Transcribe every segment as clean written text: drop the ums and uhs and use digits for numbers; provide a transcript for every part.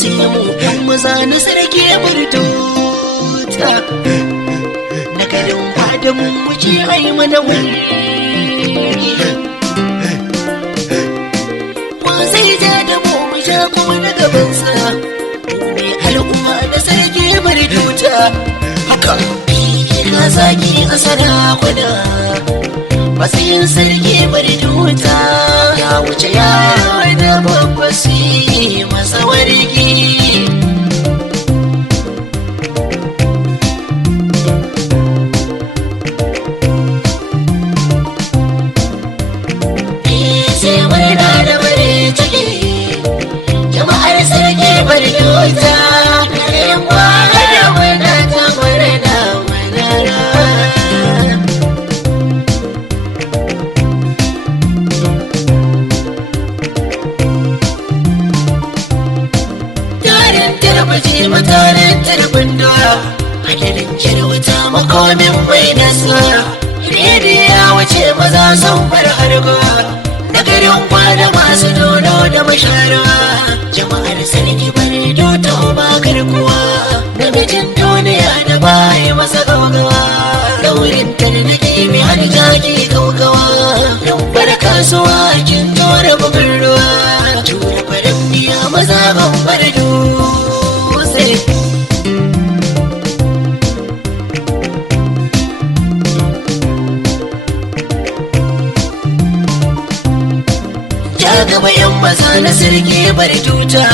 sai mu yan maza na sarki burtuta na garin fadin mu ce ai mana wani wa zai ja da mu ja kuma na gabansa mai al'umma na sarki burtuta haka ka zagi a sarakuna matsayin sarki burtuta ya wuce yaro da babbasi masa wargi sai murna da bari ciki jama'ar sarki burtuta yan kwana da murna ta murna mutanen tarbin dora a gidan kirwata makomin mai nasa rediya wace maza sun bar harba na garin kwana masu dono da masharwa jama'ar sarki bari dota ba garkuwa namijin duniya da baya masa gaugawa daurin tarnaki mai har jaki gaugawa rumbar kasuwa kin tora bugun ruwa tura farin biya maza ban bar gaba yan maza na sarki bari tuta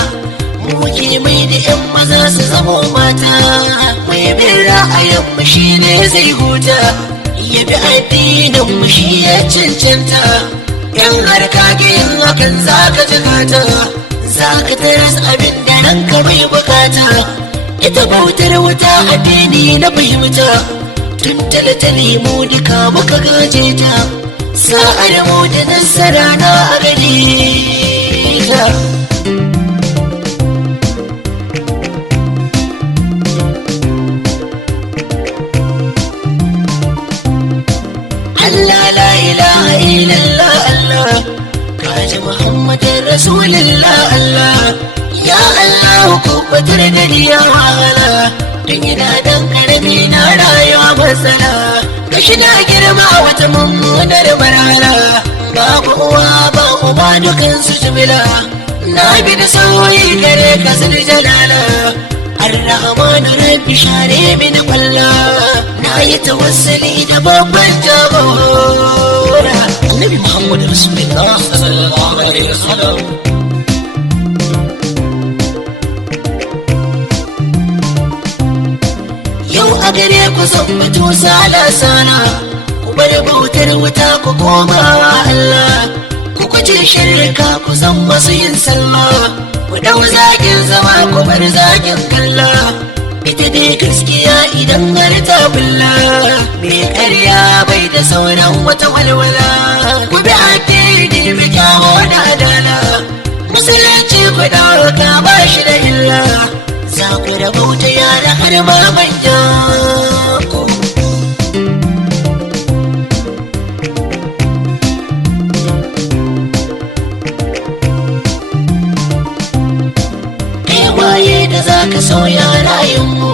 muke mai da yan maza su zamo mata mai bin ra'ayin mu shine zai huta ya bi addinin mu shi ya cancanta yan harka ga yin hakan zaka jikata zaka taras abin da ranka bai bukata ita bautar wuta addini na fahimta tun talatali mu duka muka gaje ta sa'ar mu da nasara na a gani ta Allah la ilaha illallah Allah kaji Muhammadin Rasulullah Allah ya Allah kubbatar da riya wahala tun ina dan karami na rayuwa masana gashi na girma wata mummunar marhala babu uwa ba uba dukansu jimila na bi da sauyi gare ka zai jalala Ar-Rahmanu rabbi share mini kwalla na yi tawassuli da babban jagora Annabi Muhammad Rasulullah sallallahu alaihi wasallam yau a gare ku zan mutu sala-sana ku bar bautar wuta ku koma Allah ku kuce shirka ku zan masu yin sallah ku dau zagin zama ku bar zagin kalla ita dai gaskiya idan har ta bulla mai karya bai da sauran wata walwala ku bi addini bi kyawo da adala musulunci ku dauka ba shi da illa za ku rabauta yara har ma manya ku kai waye da za ka sauya rayunmu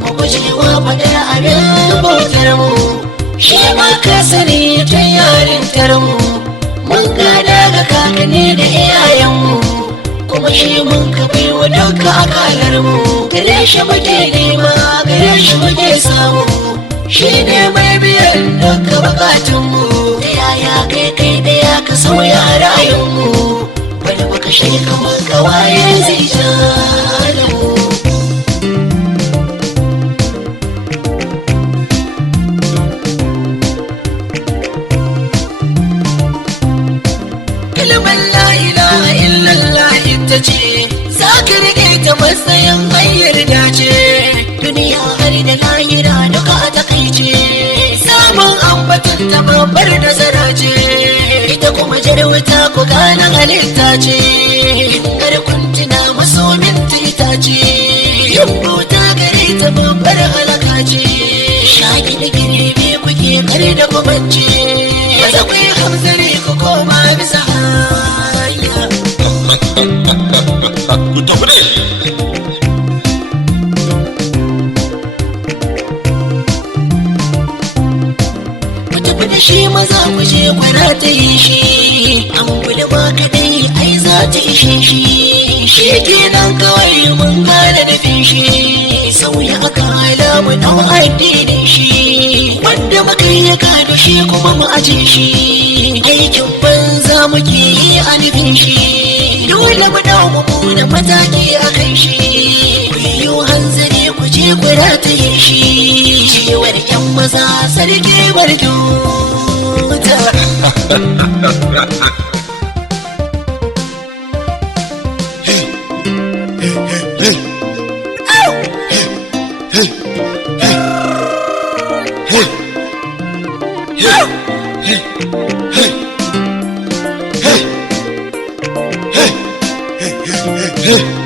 mu guji wa faɗar abin bautar mu shi ma ka sani tun yarintar mu mun gada ga kakanni da iyayenmu kuma shi mun ka bai wa duka akalar mu gare shi muke nema gare shi muke samu shi ne mai biyan duka bukatun mu da yaya kai da ya ka sauya rayuwar mu wani baka shirka mun kawaye zai ja da mu kalmar la ilaha illallah ita ce za ka rike ta matsayin hanyar dace duniya har da lahira duka a takaice samun ambaton ta babbar nasara ce ita kuma jarwata ku gane halitta ce ingar kuntina masomin ta ita ce yin bauta gare ta babbar halaka ce shaki da girbe kuke kare da kubance maza ku yi hamzari ku koma bisa hanya. Good hidima kadai ai za ta ishe shi. Shi kenan kawai mun gane nufin shi, sauya akala mu dau addinin shi, wanda muka yi da shi kuma mu aje shi. Aikin banza muke yi a nufin shi, dole mu dau mummunan mataki a kan shi. Ku yi hanzari ku je ku rataye shi, cewar yan maza sarki barkyauta. Hey!